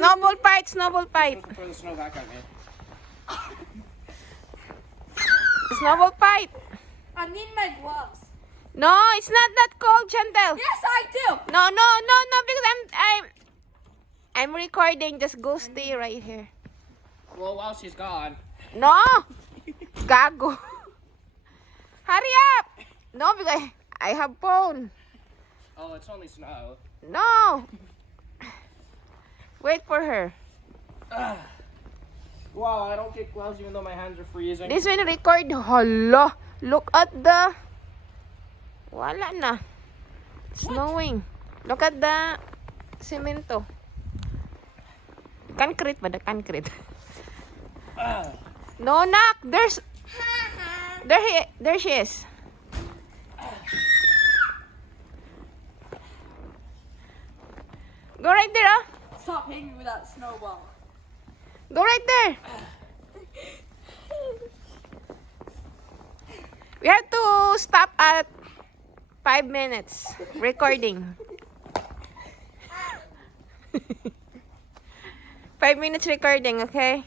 Snowball fight, snowball fight. Throw the snow back at me. Snowball fight. I need my gloves. No, it's not that cold, Chantel. Yes, I do. No, no, no, no, because I'm recording. Just go stay right here. Well, while she's gone. No, gago. Hurry up. No, because I have phone. Oh, it's only snow. No. Wait for her. Wow, I don't get gloves even though my hands are freezing. This one record. Hala. Look at the... Wala na. Snowing. Look at the cemento. Concrete ba? The concrete. No, knock. There she is. Go right there, ah. Stop hitting me with that snowball. Go right there. We have to stop at 5 minutes recording. 5 minutes recording, okay?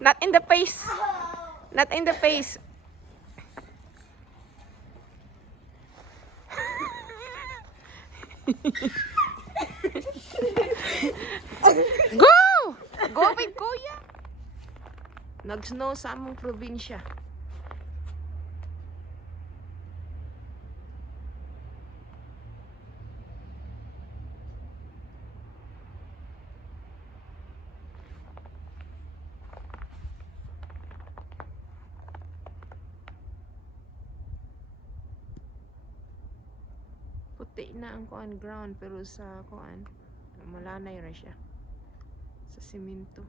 Not in the face. Not in the face. Go! Go with kuya. Nag-snow sa among probinsya. Puti na ang kuan ground pero sa kuan malanay ra siya sa semento.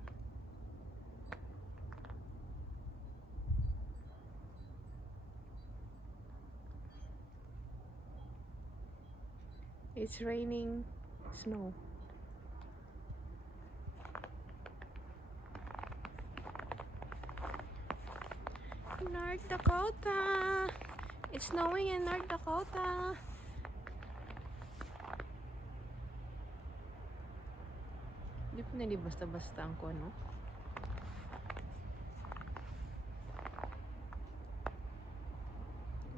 It's raining snow. North Dakota. It's snowing in North Dakota. Hindi po na basta-basta ang ko, no?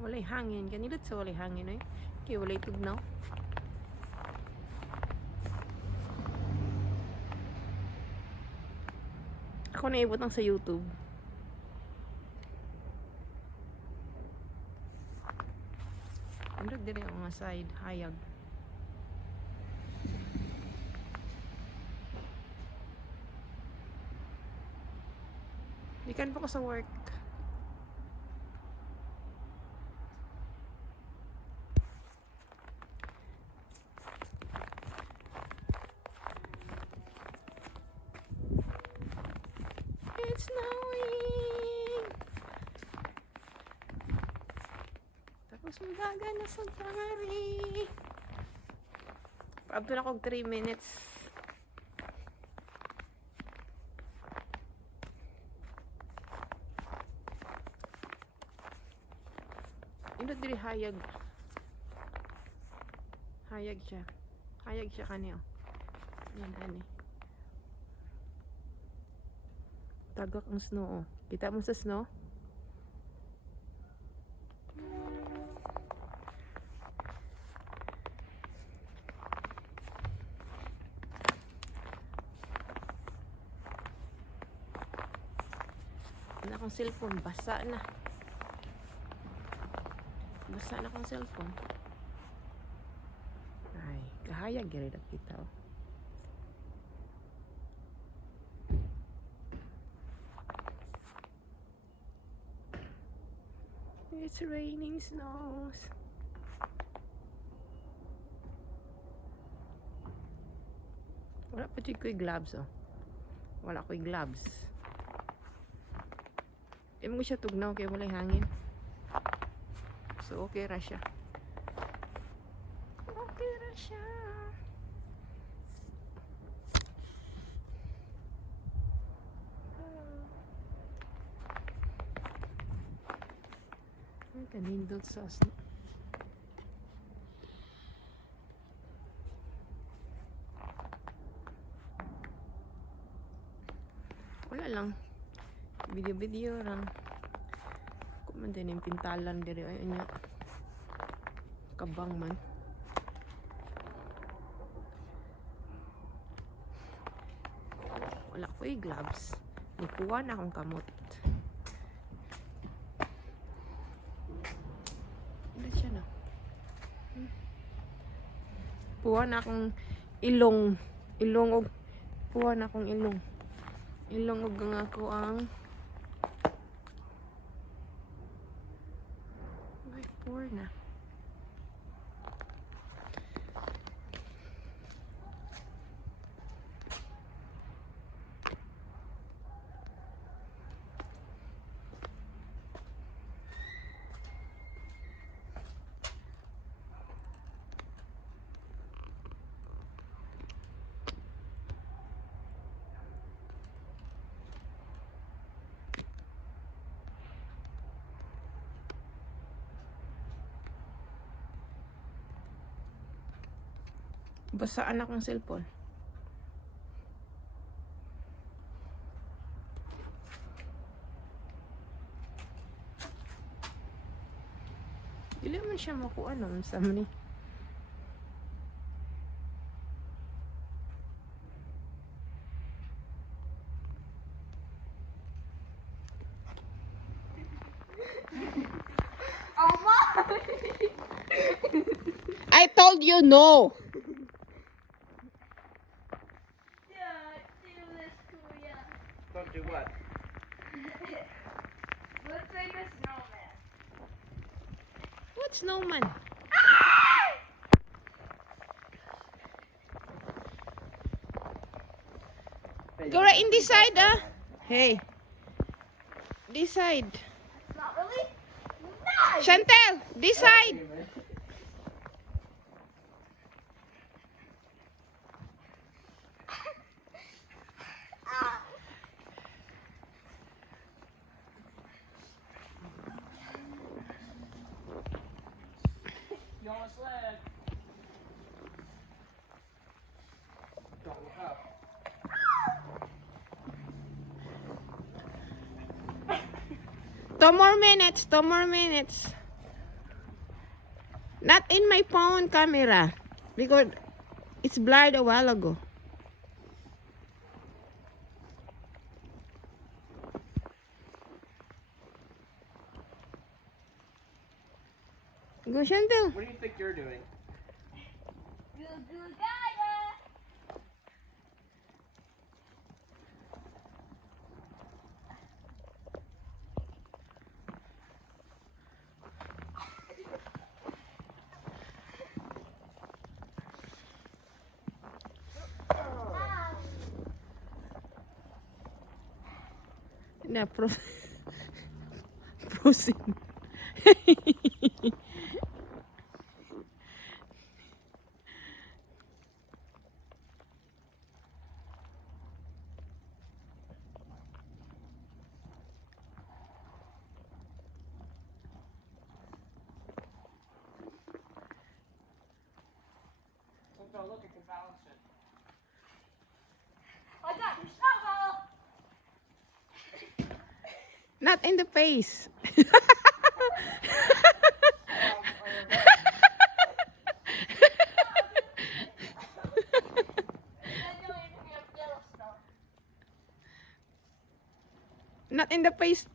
Walay hangin. Kanilot sa walay hangin, eh. Okay, walay tugnaw. Ako naibot lang sa YouTube. Ano dire ang mga side, hayag. Ikan po ko sa work. It's snowing. Tapos magaga na sa tangari. Paabto na kog 3 minutes. Ino diri hayag. Hayag siya. Hayag siya kaniyo. Yan ani. Tagak ang snow, oh. Kita mo sa snow? Ano akong cellphone? Basa na. Basa na akong cellphone. Ay, kahayag gari na kita, oh. It's raining snows. Wala pa ko'y gloves, oh. Wala ko'y gloves. Di mo siya tugnaw kaya walay hangin. So, okay ra siya. Okay ra siya. Ay, kanindot sa snow. Video lang. Kuman din yung pintalan diri ay nya. Kabang man. Wala ko gloves. Nikuha na akong kamot. Wala siya na. Puha na akong ilong. Puha na akong ilong. Ilong og nga ako ang ay poor na. Basaan akong cellphone. Dili man siya makuha nun sa mani. Oh, Mom! I told you no. Yeah, do this, Kuya. Don't do what? Let's make a snowman. What snowman? Go right in this side, ah. Hey. This side. It's not really nice. Chantel, this side. You on a sled. Don't look up. Two more minutes. 2 more minutes. Not in my phone camera. Because it's blurred a while ago. Go, Chantel. What do you think you're doing? Goo goo gaga. Na frozen. So look, I can balance it. I got your snowball. Not in the face. Not in the face.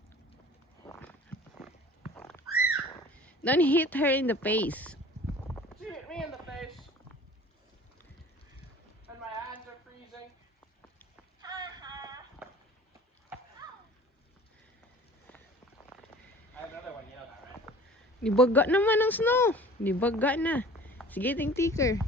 Don't hit her in the face. She hit me in the face. And my hands are freezing. I have another one, you know that, right? Nibaga naman ang snow. Nibaga na. Sige, ting ticker.